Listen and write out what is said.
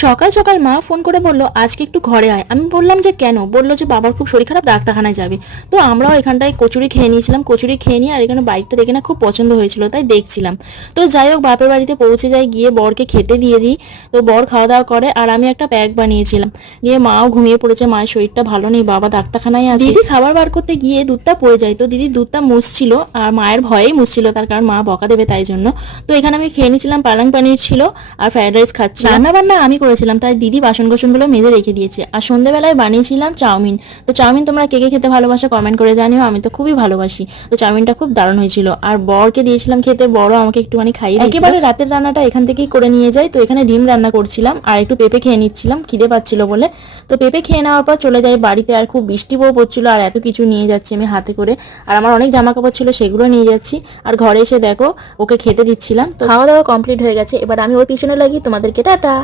সকাল সকাল মা ফোন করে বললো আজকে একটু ঘরে আয়। আমি বললাম যে কেন? বললো যে বাবার খুব শরীর খারাপ, ডাক্তারখানায় যাবে। তো আমরাও এখানটায় কচুরি খেয়ে নিয়েছিলাম। কচুরি খেয়ে নিয়ে আর এখানে বাইকটা দেখে না খুব পছন্দ হয়েছিল, তাই দেখছিলাম। তো যাই হোক, বাপের বাড়িতে পৌঁছে যাই, গিয়ে বরকে খেতে দিয়ে দিই। তো বর খাওয়া দাওয়া করে আর আমি একটা প্যাক বানিয়েছিলাম। গিয়ে মাও ঘুমিয়ে পড়েছে, মায়ের শরীরটা ভালো নেই, বাবা ডাক্তারখানায় আছে। দিদি খাবার বার করতে গিয়ে দুধটা পড়ে যায়, তো দিদি দুধটা মুছছিল আর মায়ের ভয়েই মুছছিল, তার কারণ মা বকা দেবে তাই জন্য। তো এখানে আমি খেয়ে নিয়েছিলাম, পালং পানির ছিল আর ফ্রাইড রাইস খাচ্ছি। রান্না বান্না আমি করেছিলাম, তাই দিদি বাসন কোসনগুলো মেজে রেখে দিয়েছে। আর সন্ধ্যেবেলায় বানিয়েছিলাম চাউমিন। তো চাউমিন তোমরা কে কে খেতে ভালোবাসো কমেন্ট করে জানিও, আমি তো খুবই ভালোবাসি। তো চাউমিনটা খুব দারুণ হয়েছিল আর বরকে দিয়েছিলাম খেতে, বড় আমাকে একটুখানি খাইয়ে দিয়েছিল। একেবারে রাতের রান্নাটা এখান থেকেই করে নিয়ে যাই। তো এখানে ডিম রান্না করছিলাম আর একটু পেঁপে খেয়ে নিচ্ছিলাম, খিদে পাচ্ছিল বলে। তো পেঁপে খেয়ে নেওয়ার পর চলে যাই বাড়িতে। আর খুব বৃষ্টি পড়ছিল আর এত কিছু নিয়ে যাচ্ছি আমি হাতে করে। আর আমার অনেক জামা কাপড় ছিল, সেগুলো নিয়ে যাচ্ছি। আর ঘরে এসে দেখো ওকে খেতে দিচ্ছিলাম। তো খাওয়া দাওয়া কমপ্লিট হয়ে গেছে, এবার আমি ওর পিছনে লাগি। তোমাদেরকে টাটা।